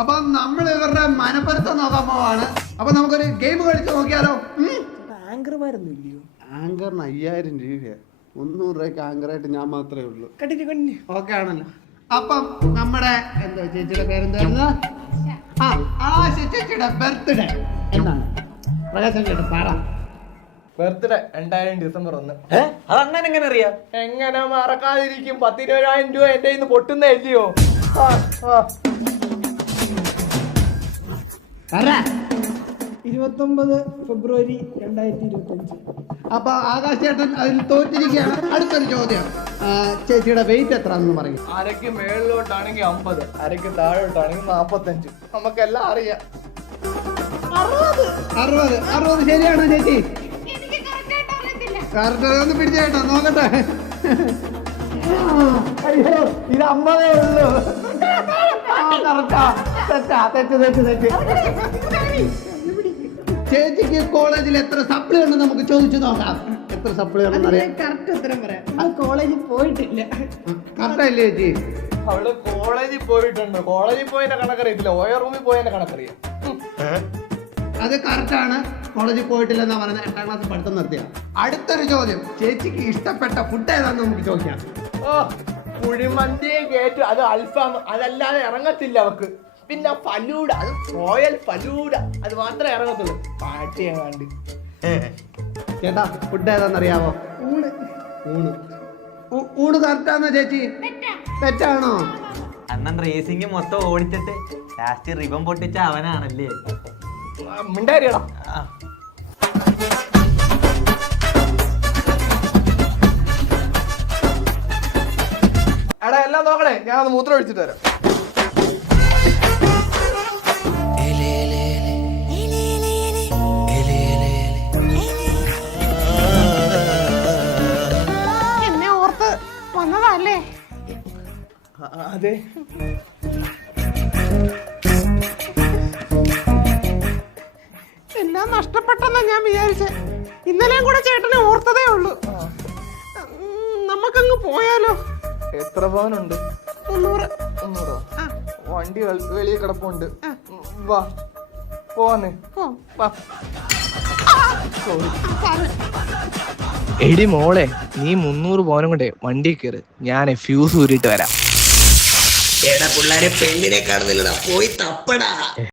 അപ്പൊ നമ്മൾ ഇവരുടെ മനപ്പരുത്തം നോക്കാൻ പോവാണ്. അപ്പൊ നമുക്കൊരു ഗെയിം കളിച്ച് നോക്കിയാലോ? ആങ്കർമാരൊന്നും ഇല്ലയോ? ആങ്കറിന് 5000 രൂപയാണ്. 300 രൂപയ്ക്ക് ആങ്കറായിട്ട് ഞാൻ മാത്രമേ ഉള്ളൂ. ഓക്കെ ആണല്ലോ. അപ്പം നമ്മുടെ എന്താ ചേച്ചിയുടെ പേരെന്തായിരുന്നു? ആശ ചേച്ചിയുടെ ബർത്ത്ഡേ എന്നാണ്? പ്രകാശൻ ചേട്ടൻ പറ. Birthday 2000 December 1. അതണ്ണൻ എങ്ങനെ അറിയാം? എങ്ങനെ മറക്കാതിരിക്കും? 10,000 രൂപ എന്റെ ഇന്ന് പൊട്ടുന്ന ഇല്ലയോ? 29 ഫെബ്രുവരി 2025. അപ്പൊ ആകാശ് ചേട്ടൻ അതിൽ തോറ്റിരിക്കുകയാണ്. അടുത്തൊരു ചോദ്യം, ചേച്ചിയുടെ വെയിറ്റ് എത്രയാണെന്ന് പറയും. അരക്ക് മേളിലോട്ടാണെങ്കിൽ 50, അരക്ക് താഴോട്ടാണെങ്കിൽ 45. നമുക്കെല്ലാം അറിയാം. 60 ശരിയാണോ ചേച്ചി? കറക്റ്റ് ഒന്ന് പിടിച്ചേട്ടോ നോക്കട്ടെ. അയ്യോ, ഇത് 50 ഉള്ളൂ. തെറ്റ്. ചേച്ചിക്ക് കോളേജിൽ എത്ര സപ്ലി ഉണ്ടെന്ന് നമുക്ക് ചോദിച്ചു നോക്കാം. എത്ര സപ്ലി ഉണ്ടെന്ന് അറിയാം? കറക്റ്റ് ഉത്തരം പറയാം. അത് കോളേജിൽ പോയിട്ടില്ല. കറക്റ്റല്ലേ ചേച്ചി? അവള് കോളേജിൽ പോയിട്ടുണ്ട്. കോളേജിൽ പോയതിന്റെ കണക്കറിയത്തില്ല, ഓയോ റൂമിൽ പോയതിന്റെ കണക്കറിയാം. അത് കറക്റ്റാണ്. കോളേജിൽ പോയിട്ടില്ലെന്നാ പറയുന്നത്. 8ാം ക്ലാസ് പഠിത്തം നിർത്തിയ. അടുത്തൊരു ചോദ്യം, ചേച്ചിക്ക് ഇഷ്ടപ്പെട്ട ഫുഡ് ഏതാന്ന് നമുക്ക് ചോദിക്കാം. കുഴിമന്തിയെ കേട്ടു, അത് അൽഫാം, അതല്ലാതെ ഇറങ്ങത്തില്ല അവക്ക്. പിന്നെ ഫലൂഡ, അത് റോയൽ ഫലൂഡ, അത് മാത്രമേ ഇറങ്ങത്തുള്ളൂ. പാട്ടി ഏതാണ്ട്. ചേട്ടാ ഫുഡ് ഏതാന്നറിയാവോ? ഊണ് കറക്റ്റാണോ ചേച്ചി? തെറ്റാണോ? അണ്ണൻ റേസിംഗ് മൊത്തം ഓടിച്ചിട്ട് ലാസ്റ്റ് റിബൺ പൊട്ടിച്ച അവനാണല്ലേ? മിണ്ടാരിയടാ. എടാ എല്ലാം നോക്കണേ, ഞാൻ ഒന്ന് മൂത്രം ഒഴിച്ചിട്ട് വരാം. എന്നെ ഓർത്ത് വന്നതല്ലേ? അതെ. എല്ലാം നഷ്ടപ്പെട്ടെന്നാ ഞാൻ വിചാരിച്ചേ. ഇന്നലെയും കൂടെ ചേട്ടനെ ഓർത്തതേ ഉള്ളൂ. നമുക്കങ്ങ് പോയാലോ? എത്ര പവനുണ്ട്? 300. 300? വണ്ടി വെളിയിൽ കിടപ്പുണ്ട്. വാ പോവാന്നേ. വാ. എടി മോളെ, നീ 300 പവനും കൊണ്ടേ വണ്ടി കയറ്, ഞാൻ ഫ്യൂസ് ഊരിയിട്ട് വരാം. എടാ പിള്ളേരെ, പെണ്ണിനെ കാണുന്നില്ലടാ, പോയി തപ്പടാ.